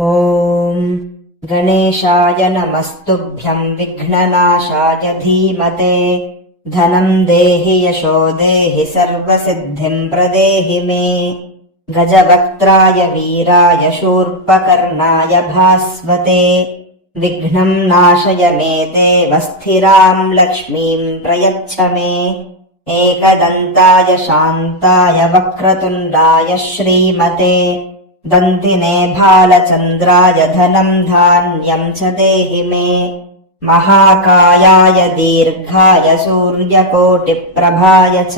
ॐ गणेशाय नमस्तुभ्यं विघ्ननाशाय धीमते धनं देहि यशो देहि सर्वसिद्धिं प्रदेहि मे गजवक्त्राय वीराय शूर्पकर्णाय भास्वते विघ्नं नाशय मे देव स्थिरां लक्ष्मीं प्रयच्छ मे एकदन्ताय शान्ताय वक्रतुण्डाय श्रीमते दन्तिने भालचन्द्राय धनं धान्यं च देहि मे महाकायाय दीर्घाय सूर्यकोटिप्रभाय च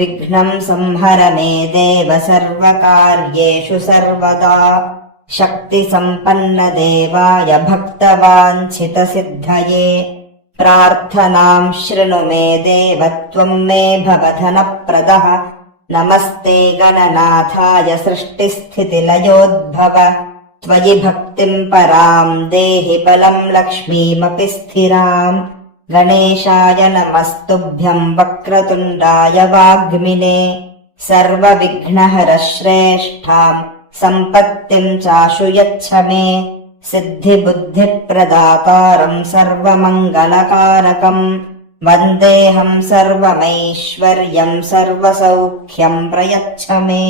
विघ्नं संहर मे देव सर्वकार्येषु सर्वदा शक्तिसम्पन्नदेवाय भक्तवाञ्छितसिद्धये प्रार्थनां शृणु मे देव त्वं मे भव धनप्रदः नमस्ते गणनाथाय सृष्टिस्थितिलयोद्भव त्वयि भक्तिं परां देहि बलं लक्ष्मीमपि स्थिराम् गणेशाय नमस्तुभ्यं वक्रतुण्डाय वाग्मिने सर्वविघ्नहर श्रेष्ठां सम्पत्तिं चाशु यच्छ मे सिद्धिबुद्धिप्रदातारं सर्वमङ्गलकारकम् वन्देऽहं सर्वमैश्वर्यं सर्वसौख्यं प्रयच्छ मे।